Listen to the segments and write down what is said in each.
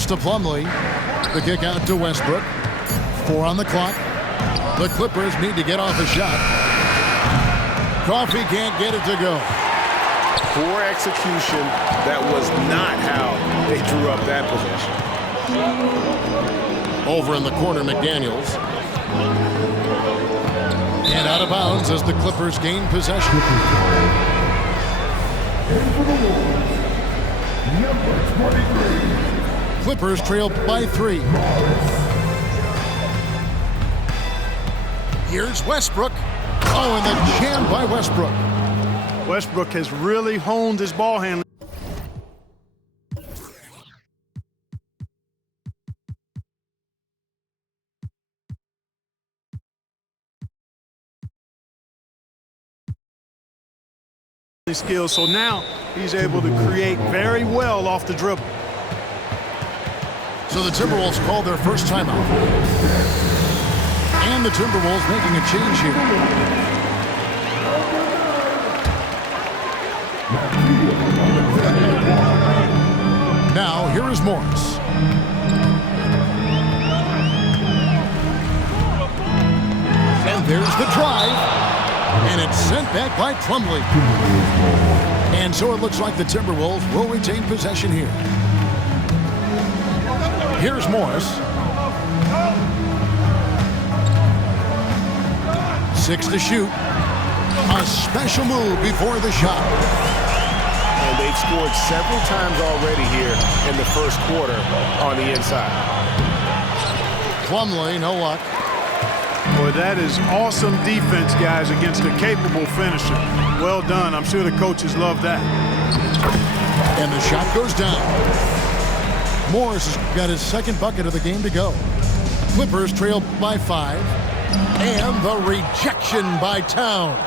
Pass to Plumlee. The kick out to Westbrook. 4 on the clock. The Clippers need to get off a shot. Coffey can't get it to go. Poor execution. That was not how they drew up that possession. Over in the corner, McDaniels. And out of bounds as the Clippers gain possession. Clippers trail by 3. Here's Westbrook. Oh, and the jam by Westbrook. Westbrook has really honed his ball handling. Skills, so now he's able to create very well off the dribble. So the Timberwolves call their first timeout. And the Timberwolves making a change here. Now, here is Morris. And there's the drive. And it's sent back by Plumlee. And so it looks like the Timberwolves will retain possession here. Here's Morris. 6 to shoot. A special move before the shot. And they've scored several times already here in the first quarter on the inside. Plumlee, no luck. Boy, that is awesome defense, guys, against a capable finisher. Well done. I'm sure the coaches love that. And the shot goes down. Morris has got his second bucket of the game to go. Clippers trail by 5. And the rejection by Towns.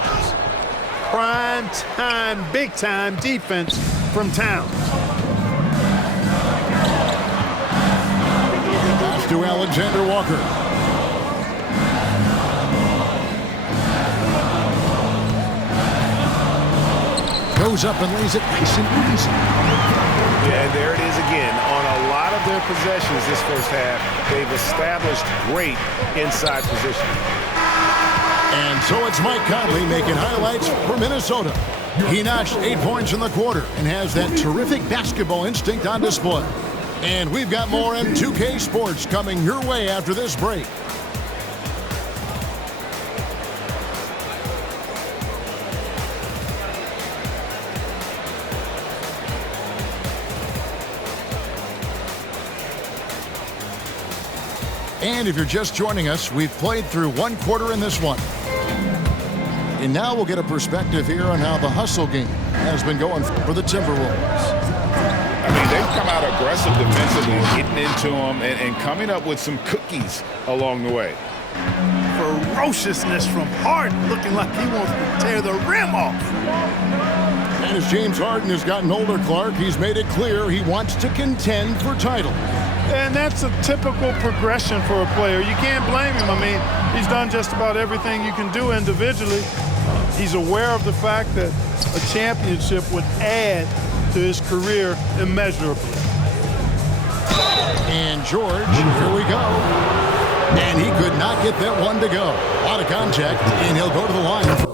Prime time, big time defense from Towns. Pass to Alexander Walker. Goes up and lays it nice and easy. Yeah, and there it is again. On a lot of their possessions this first half, they've established great inside position. And so it's Mike Conley making highlights for Minnesota. He notched 8 points in the quarter and has that terrific basketball instinct on display. And we've got more M2K Sports coming your way after this break. And if you're just joining us, we've played through 1 quarter in this one. And now we'll get a perspective here on how the hustle game has been going for the Timberwolves. I mean, they've come out aggressive defensively, getting into them and coming up with some cookies along the way. Ferociousness from Harden, looking like he wants to tear the rim off. And as James Harden has gotten older, Clark, he's made it clear he wants to contend for titles. And that's a typical progression for a player. You can't blame him. I mean, he's done just about everything you can do individually. He's aware of the fact that a championship would add to his career immeasurably. And George, here we go. And he could not get that one to go. A lot of contact, and he'll go to the line.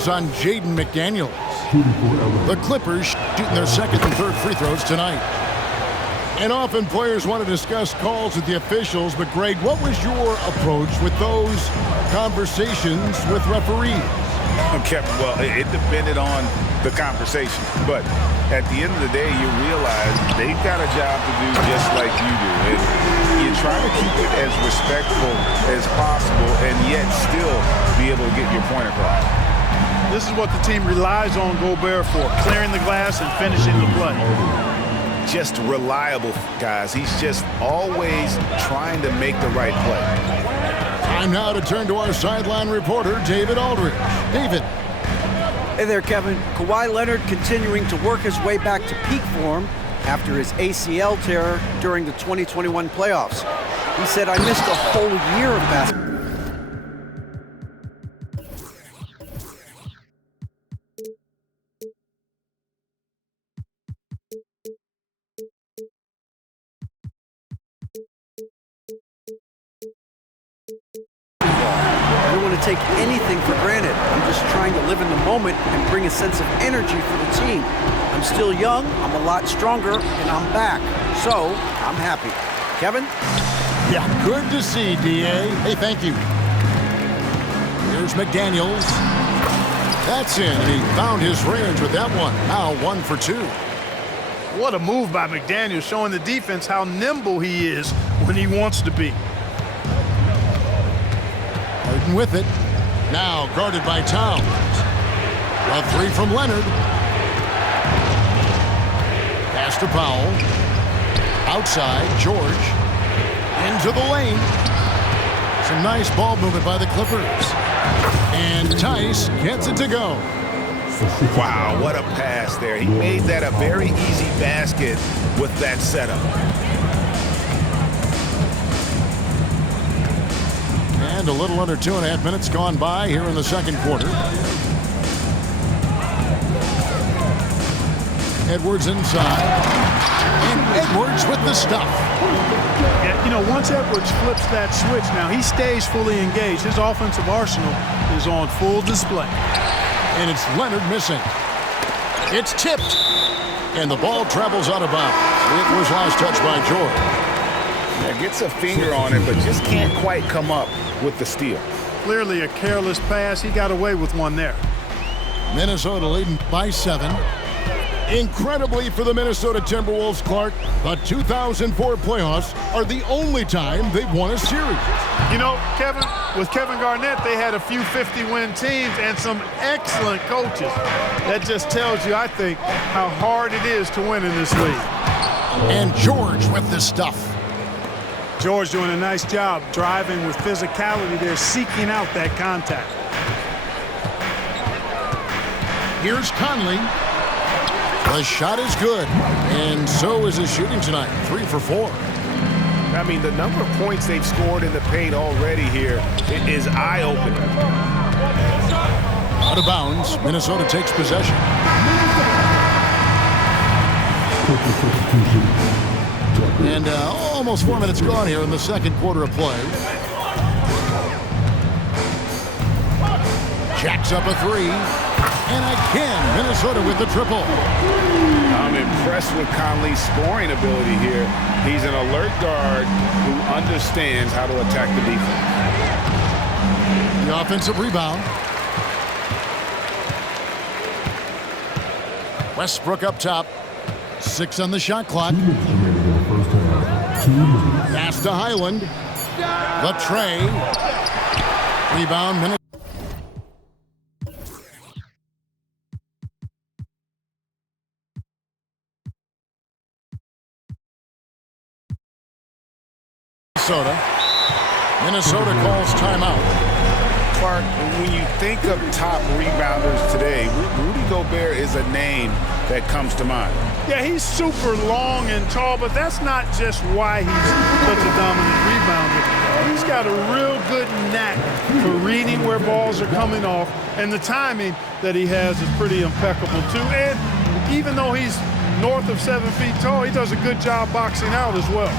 That's on Jaden McDaniels. The Clippers shooting their second and third free throws tonight. And often players want to discuss calls with the officials, but Greg, what was your approach with those conversations with referees? Kevin, well, it depended on the conversation. But at the end of the day, you realize they've got a job to do just like you do. And you try to keep it as respectful as possible and yet still be able to get your point across. This is what the team relies on Gobert for, clearing the glass and finishing the play. Just reliable, guys. He's just always trying to make the right play. Time now to turn to our sideline reporter, David Aldridge. David. Hey there, Kevin. Kawhi Leonard continuing to work his way back to peak form after his ACL tear during the 2021 playoffs. He said, "I missed a whole year of basketball." I don't want to take anything for granted. I'm just trying to live in the moment and bring a sense of energy for the team. I'm still young, I'm a lot stronger, and I'm back. So, I'm happy. Kevin? Yeah, good to see, D.A. Hey, thank you. Here's McDaniels. That's in, and he found his range with that one. Now 1 for 2. What a move by McDaniels, showing the defense how nimble he is when he wants to be. Harden with it. Now guarded by Towns. A 3 from Leonard. Pass to Powell. Outside, George. Into the lane. Some nice ball movement by the Clippers. And Tice gets it to go. Wow, what a pass there. He made that a very easy basket with that setup. And a little under 2.5 minutes gone by here in the second quarter. Edwards inside. And Edwards with the stuff. Yeah, you know, once Edwards flips that switch, now he stays fully engaged. His offensive arsenal is on full display. And it's Leonard missing. It's tipped. And the ball travels out of bounds. It was last touched by George. Yeah, gets a finger on it, but just can't quite come up with the steal. Clearly a careless pass. He got away with one there. Minnesota leading by 7. Incredibly for the Minnesota Timberwolves, Clark, the 2004 playoffs are the only time they've won a series. You know, Kevin, with Kevin Garnett, they had a few 50-win teams and some excellent coaches. That just tells you, I think, how hard it is to win in this league. And George with the stuff. George doing a nice job driving with physicality there, seeking out that contact. Here's Conley. The shot is good, and so is his shooting tonight, 3 for 4. I mean, the number of points they've scored in the paint already here is eye-opening. Out of bounds, Minnesota takes possession. And almost 4 minutes gone here in the second quarter of play. Jacks up a 3. And again, Minnesota with the triple. I'm impressed with Conley's scoring ability here. He's an alert guard who understands how to attack the defense. The offensive rebound. Westbrook up top. 6 on the shot clock. Pass to Highland. The tray. Rebound, Minnesota. Minnesota calls timeout. Clark, when you think of top rebounders today, Rudy Gobert is a name that comes to mind. Yeah, he's super long and tall, but that's not just why he's such a dominant rebounder. He's got a real good knack for reading where balls are coming off, and the timing that he has is pretty impeccable too. And even though he's north of 7 feet tall, he does a good job boxing out as well.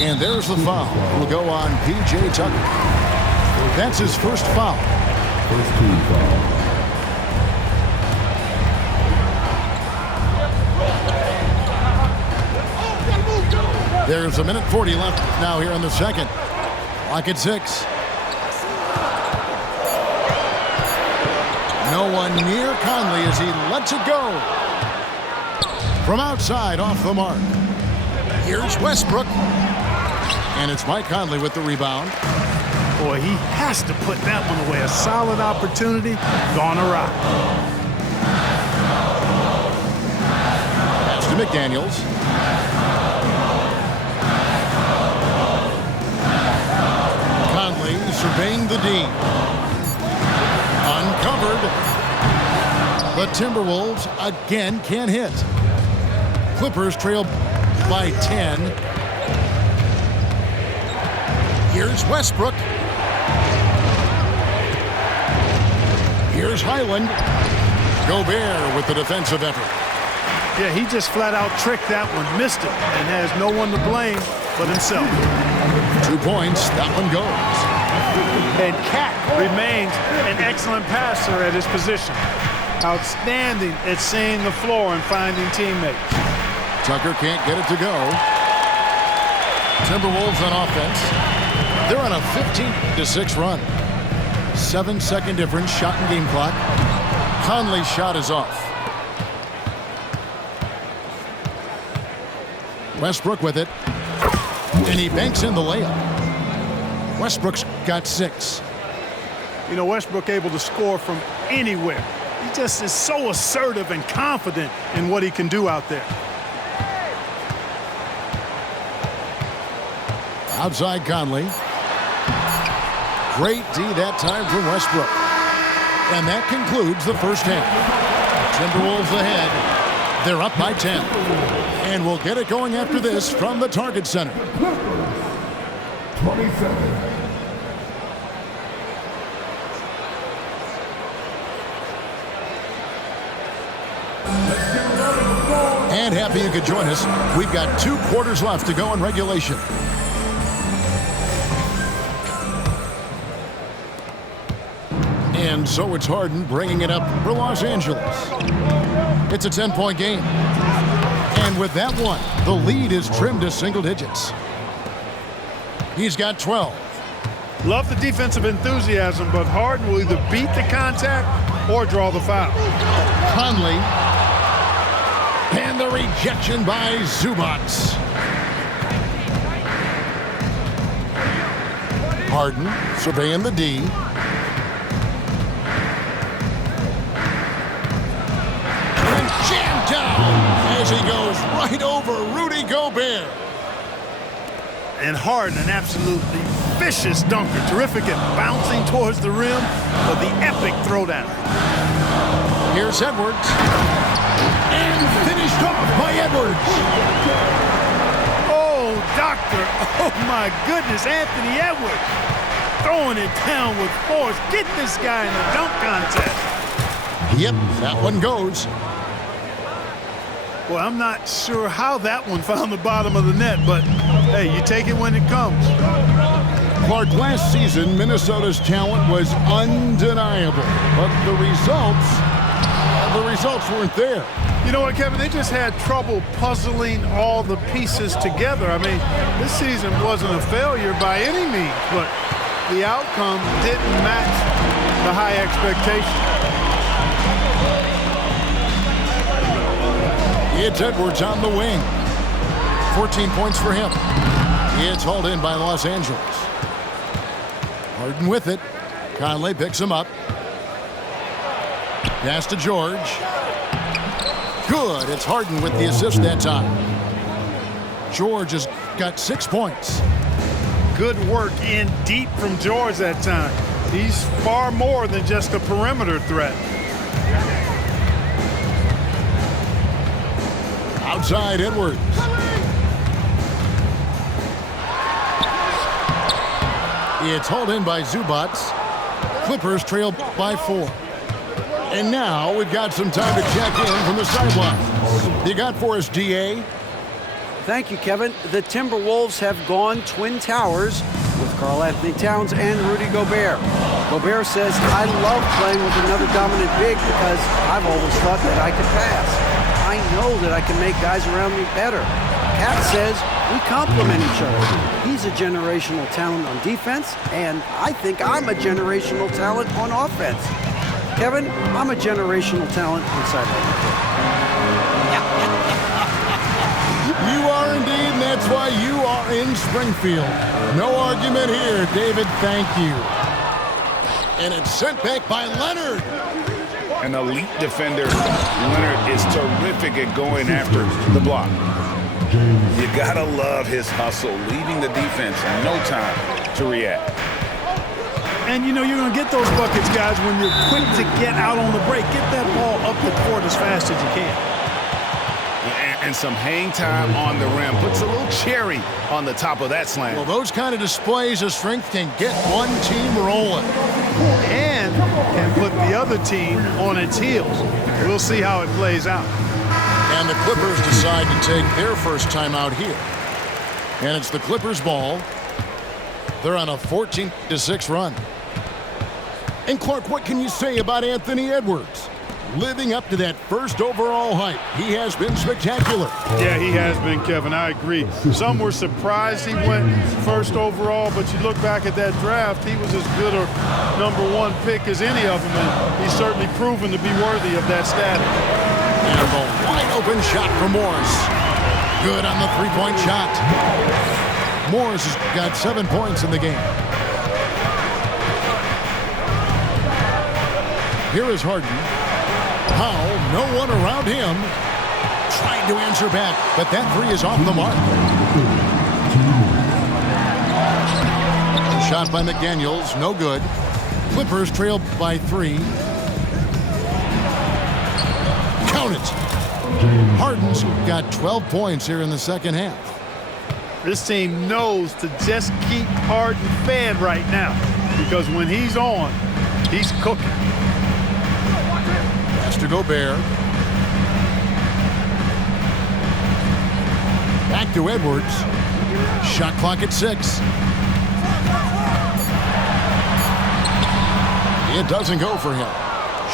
And there's the foul. It'll go on P.J. Tucker. That's his first foul. First team foul. There's a minute 40 left now here in the second. Clock at 6. No one near Conley as he lets it go. From outside, off the mark. Here's Westbrook. And it's Mike Conley with the rebound. Boy, he has to put that one away. A solid opportunity gone awry. Pass to McDaniels. Conley surveying the D. Uncovered. The Timberwolves again can't hit. Clippers trail by 10. Here's Westbrook. Here's Highland. Gobert with the defensive effort. Yeah, he just flat out tricked that one, missed it, and has no one to blame but himself. 2 points, that one goes. And Cat remains an excellent passer at his position. Outstanding at seeing the floor and finding teammates. Tucker can't get it to go. Timberwolves on offense. They're on a 15-6 run. 7-second difference, shot and game clock. Conley's shot is off. Westbrook with it. And he banks in the layup. Westbrook's got 6. You know, Westbrook able to score from anywhere. He just is so assertive and confident in what he can do out there. Outside Conley. Great D that time from Westbrook. And that concludes the first half. Timberwolves ahead. They're up by 10. And we'll get it going after this from the Target Center. 20 seconds. And happy you could join us. We've got 2 quarters left to go in regulation. And so it's Harden bringing it up for Los Angeles. It's a 10-point game. And with that one, the lead is trimmed to single digits. He's got 12. Love the defensive enthusiasm, but Harden will either beat the contact or draw the foul. Conley. And the rejection by Zubac. Harden surveying the D. And jammed down as he goes right over Rudy Gobert. And Harden, an absolutely vicious dunker. Terrific at bouncing towards the rim for the epic throwdown. Here's Edwards. And finished off by Edwards. Oh, doctor. Oh, my goodness. Anthony Edwards throwing it down with force. Get this guy in the dunk contest. Yep, that one goes. Well, I'm not sure how that one found the bottom of the net, but, hey, you take it when it comes. Clark, last season, Minnesota's talent was undeniable, but the results weren't there. You know what, Kevin? They just had trouble puzzling all the pieces together. I mean, this season wasn't a failure by any means, but the outcome didn't match the high expectation. It's Edwards on the wing. 14 points for him. It's hauled in by Los Angeles. Harden with it. Conley picks him up. Pass to George. Good. It's Harden with the assist that time. George has got 6 points. Good work in deep from George that time. He's far more than just a perimeter threat. Outside Edwards. It's hauled in by Zubac. Clippers trail by 4. And now we've got some time to check in from the sideline. You got for us, DA? Thank you, Kevin. The Timberwolves have gone Twin Towers with Karl-Anthony Towns and Rudy Gobert. Gobert says, I love playing with another dominant big because I've always thought that I could pass. I know that I can make guys around me better. Cat says we complement each other. He's a generational talent on defense, and I think I'm a generational talent on offense. Kevin, I'm a generational talent inside linebacker. You are indeed, and that's why you are in Springfield. No argument here, David. Thank you. And it's sent back by Leonard. An elite defender. Leonard is terrific at going after the block. You gotta love his hustle, leaving the defense no time to react. And you know you're going to get those buckets, guys, when you're quick to get out on the break. Get that ball up the court as fast as you can. And some hang time on the rim. Puts a little cherry on the top of that slam. Well, those kind of displays of strength can get one team rolling. And can put the other team on its heels. We'll see how it plays out. And the Clippers decide to take their first timeout here. And it's the Clippers' ball. They're on a 14-6 run. And Clark, what can you say about Anthony Edwards? Living up to that first overall hype, he has been spectacular. Yeah, he has been, Kevin. I agree. Some were surprised he went first overall, but you look back at that draft, he was as good a #1 pick as any of them, and he's certainly proven to be worthy of that status. And a wide-open shot for Morris. Good on the three-point shot. Morris has got 7 points in the game. Here is Harden. Powell, no one around him. Trying to answer back, but that three is off the mark. Shot by McDaniels, no good. Clippers trail by 3. Count it. Harden's got 12 points here in the second half. This team knows to just keep Harden fed right now, because when he's on, he's cooking. Pass to Gobert. Back to Edwards. Shot clock at 6. It doesn't go for him.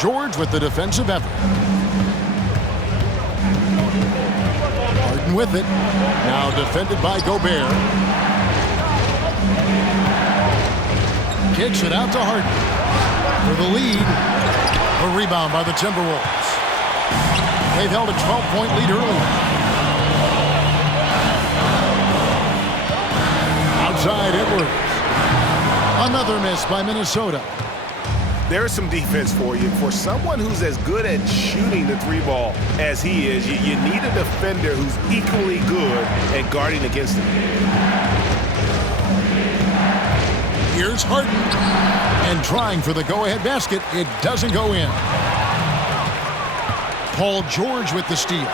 George with the defensive effort. Harden with it. Now defended by Gobert. Kicks it out to Harden. For the lead. A rebound by the Timberwolves. They've held a 12-point lead early. Outside Edwards. Another miss by Minnesota. There's some defense for you. For someone who's as good at shooting the three ball as he is, you need a defender who's equally good at guarding against him. Here's Harden. And trying for the go-ahead basket. It doesn't go in. Paul George with the steal.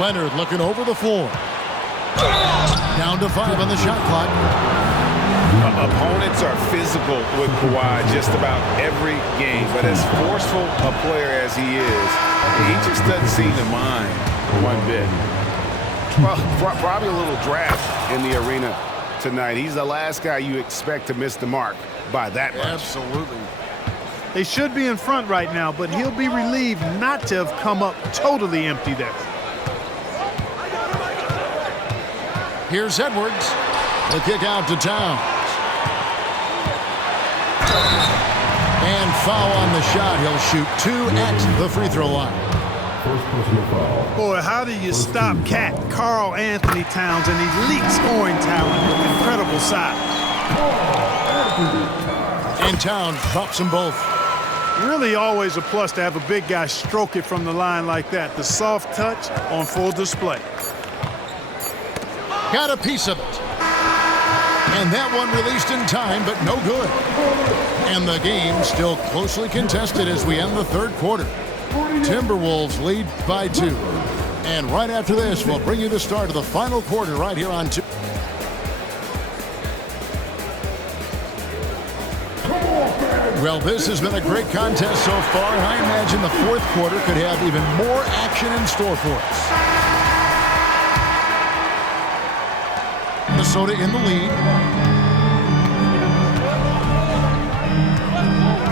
Leonard looking over the floor. Down to 5 on the shot clock. Opponents are physical with Kawhi just about every game, but as forceful a player as he is, he just doesn't seem to mind one bit. Well, probably a little draft in the arena tonight. He's the last guy you expect to miss the mark by that much. Absolutely. They should be in front right now, but he'll be relieved not to have come up totally empty there. Here's Edwards. The kick out to Towns. And foul on the shot. He'll shoot 2 at the free throw line. First personal foul. Boy, how do you stop Cat Karl Anthony Towns, an elite scoring talent with incredible size? And Towns drops them both. Really always a plus to have a big guy stroke it from the line like that. The soft touch on full display. Got a piece of it. And that one released in time, but no good. And the game still closely contested as we end the third quarter. Timberwolves lead by 2. And right after this, we'll bring you the start of the final quarter right here on 2. Well, this has been a great contest so far, and I imagine the fourth quarter could have even more action in store for us. Minnesota in the lead.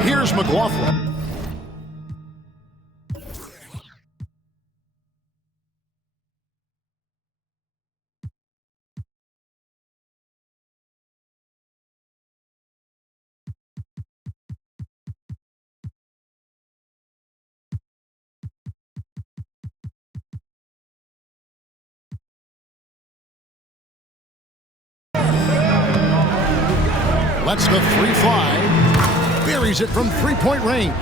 Here's McLaughlin. Lets the three fly. Buries it from three-point range.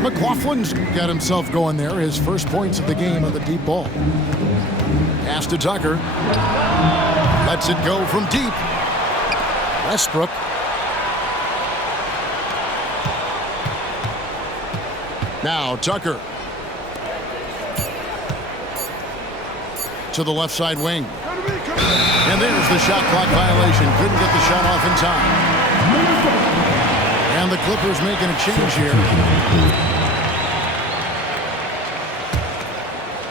McLaughlin's got himself going there. His first points of the game on the deep ball. Pass to Tucker. Lets it go from deep. Westbrook. Now Tucker. To the left side wing. And there's the shot clock violation. Couldn't get the shot off in time. And the Clippers making a change here.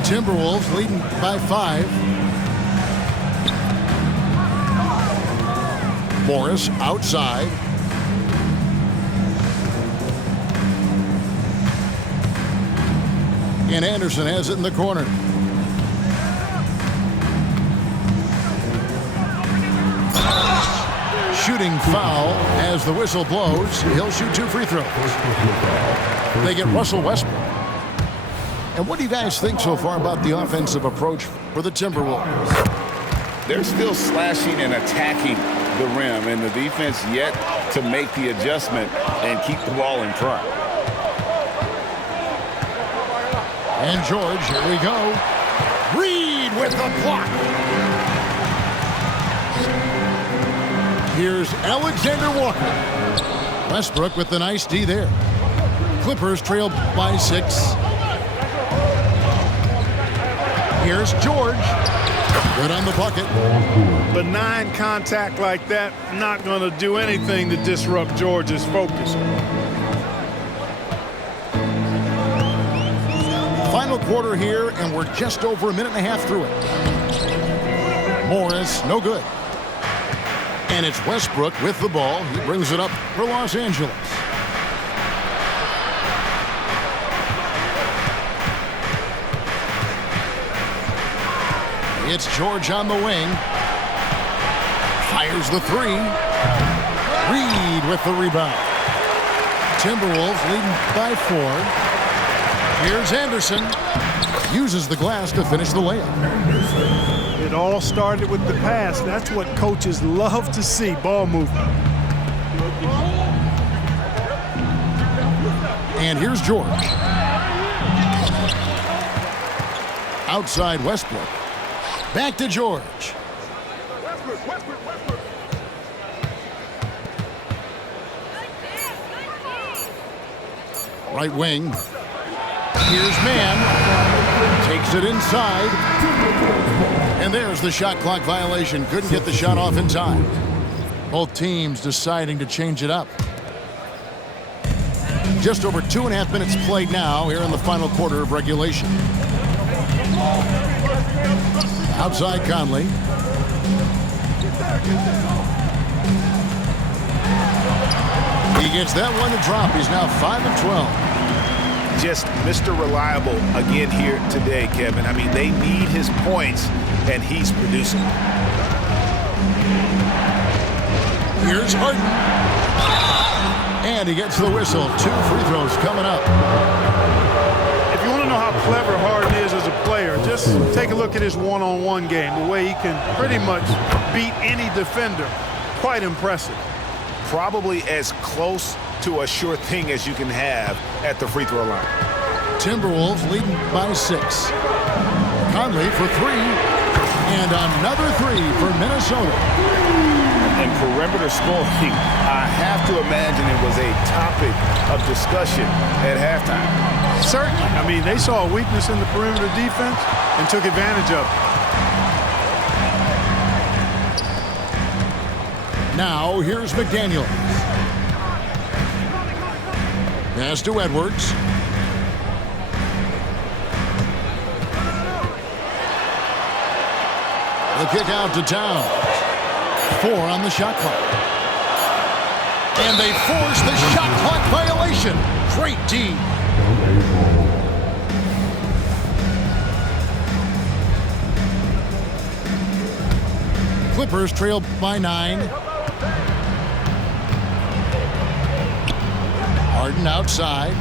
Timberwolves leading by 5. Morris outside. And Anderson has it in the corner. Shooting foul as the whistle blows. He'll shoot 2 free throws. They get Russell Westbrook. And what do you guys think so far about the offensive approach for the Timberwolves? They're still slashing and attacking the rim, and the defense yet to make the adjustment and keep the ball in front. And George, here we go. Reed with the block. Here's Alexander Walker. Westbrook with the nice D there. Clippers trail by 6. Here's George. Good on the bucket. Benign contact like that, not going to do anything to disrupt George's focus. Final quarter here, and we're just over a minute and a half through it. Morris, no good. And it's Westbrook with the ball. He brings it up for Los Angeles. It's George on the wing. Fires the 3. Reed with the rebound. Timberwolves leading by 4. Here's Anderson. Uses the glass to finish the layup. It all started with the pass. That's what coaches love to see, ball movement. And here's George. Outside Westbrook. Back to George. Right wing. Here's Mann. Takes it inside. And there's the shot clock violation. Couldn't get the shot off in time. Both teams deciding to change it up. Just over 2.5 minutes played now here in the final quarter of regulation. Outside Conley. He gets that one to drop. He's now 5 of 12. Just Mr. Reliable again here today, Kevin. I mean, they need his points, and he's producing. Here's Harden. And he gets the whistle. 2 free throws coming up. If you want to know how clever Harden is as a player, just take a look at his one-on-one game, the way he can pretty much beat any defender. Quite impressive. Probably as close to a sure thing as you can have at the free throw line. Timberwolves leading by 6. Conley for 3. And another 3 for Minnesota. And perimeter scoring, I have to imagine it was a topic of discussion at halftime. Certainly. I mean, they saw a weakness in the perimeter defense and took advantage of it. Now, here's McDaniel. Pass to Edwards. The kick out to Towns. 4 on the shot clock. And they force the shot clock violation. Great D. Clippers trail by 9. Harden outside.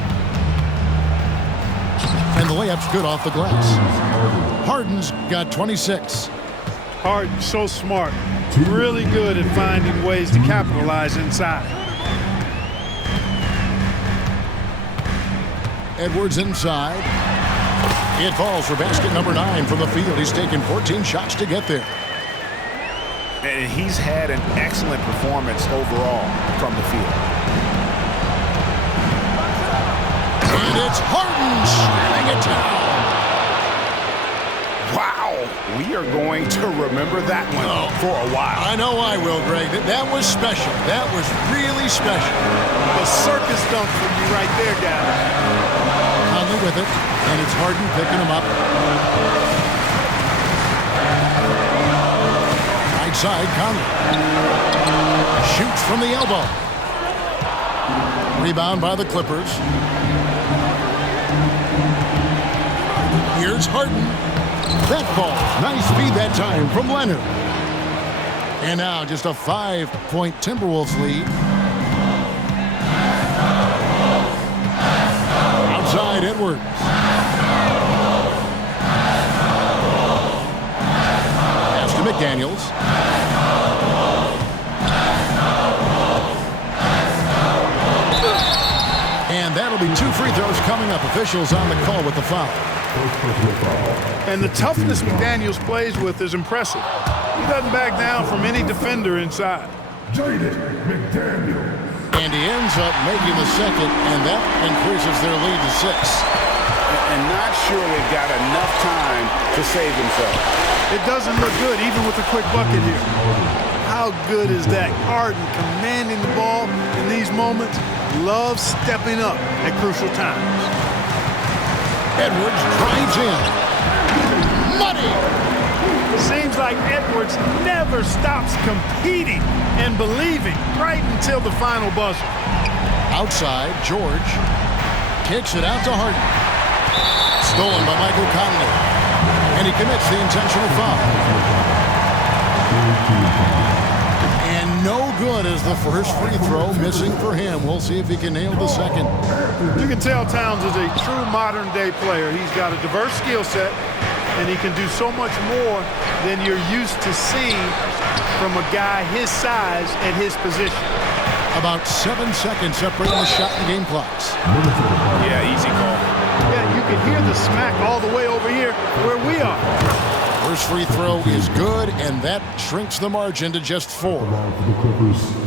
And the layup's good off the glass. Harden's got 26. Harden, so smart. really good at finding ways to capitalize inside. Edwards inside. It falls for basket number 9 from the field. He's taken 14 shots to get there. And he's had an excellent performance overall from the field. And it's Harden slamming it down. Wow, we are going to remember that one for a while. I know I will, Greg. That was special. That was really special. A circus dunk for you right there, guys. Conley with it, and it's Harden picking him up. Right side, Conley. Shoots from the elbow. Rebound by the Clippers. Here's Harden. That ball, nice speed that time from Leonard. And now just a 5-point Timberwolves lead. Outside Edwards. Pass to McDaniels. And that'll be 2 free throws coming up. Officials on the call with the foul. And the toughness McDaniels plays with is impressive. He doesn't back down from any defender inside. And he ends up making the second, and that increases their lead to 6. And not sure they've got enough time to save themselves. It doesn't look good, even with a quick bucket here. How good is that? Harden commanding the ball in these moments. Loves stepping up at crucial times. Edwards drives in. Money! Seems like Edwards never stops competing and believing right until the final buzzer. Outside, George kicks it out to Harden. Stolen by Michael Conley. And he commits the intentional foul. And no good is the first free throw missing for him. We'll see if he can nail the second. You can tell Towns is a true modern-day player. He's got a diverse skill set, and he can do so much more than you're used to seeing from a guy his size at his position. About 7 seconds separating the shot and game clocks. Yeah, easy call. Yeah, you can hear the smack all the way over here where we are. First free throw is good, and that shrinks the margin to just 4.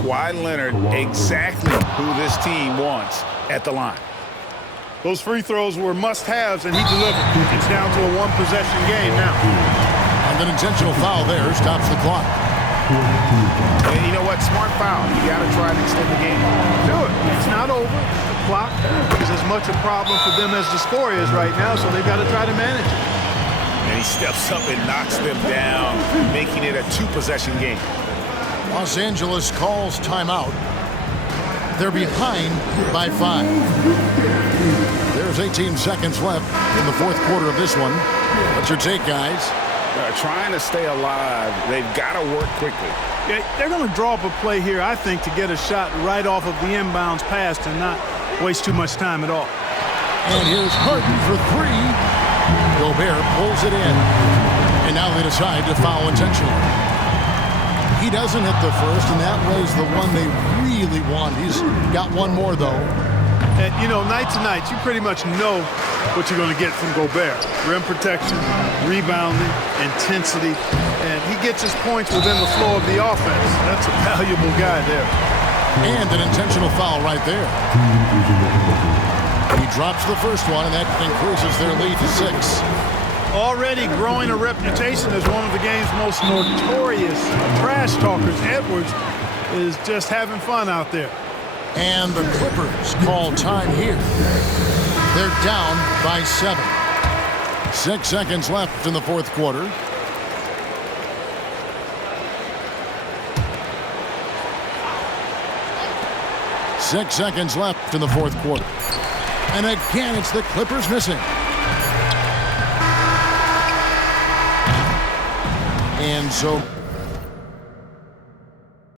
Kawhi Leonard, exactly who this team wants at the line. Those free throws were must-haves, and he delivered. It's down to a one-possession game now. And an intentional foul there stops the clock. And you know what? Smart foul. You got to try and extend the game. Do it. It's not over. The clock is as much a problem for them as the score is right now, so they've got to try to manage it. And he steps up and knocks them down, making it a 2-possession game. Los Angeles calls timeout. They're behind by 5. There's 18 seconds left in the fourth quarter of this one. What's your take, guys? Trying to stay alive. They've got to work quickly. Yeah, they're going to draw up a play here, I think, to get a shot right off of the inbounds pass and not waste too much time at all. And here's Harden for 3. Gobert pulls it in. And now they decide to foul intentionally. He doesn't hit the first, and that was the one they really want. He's got one more, though. And, you know, night to night, you pretty much know what you're going to get from Gobert. Rim protection, rebounding, intensity, and he gets his points within the flow of the offense. That's a valuable guy there. And an intentional foul right there. He drops the first one, and that increases their lead to 6. Already growing a reputation as one of the game's most notorious trash talkers, Edwards is just having fun out there. And the Clippers call time here. They're down by 7. 6 seconds left in the fourth quarter. Six seconds left in the fourth quarter. And again, it's the Clippers missing. And so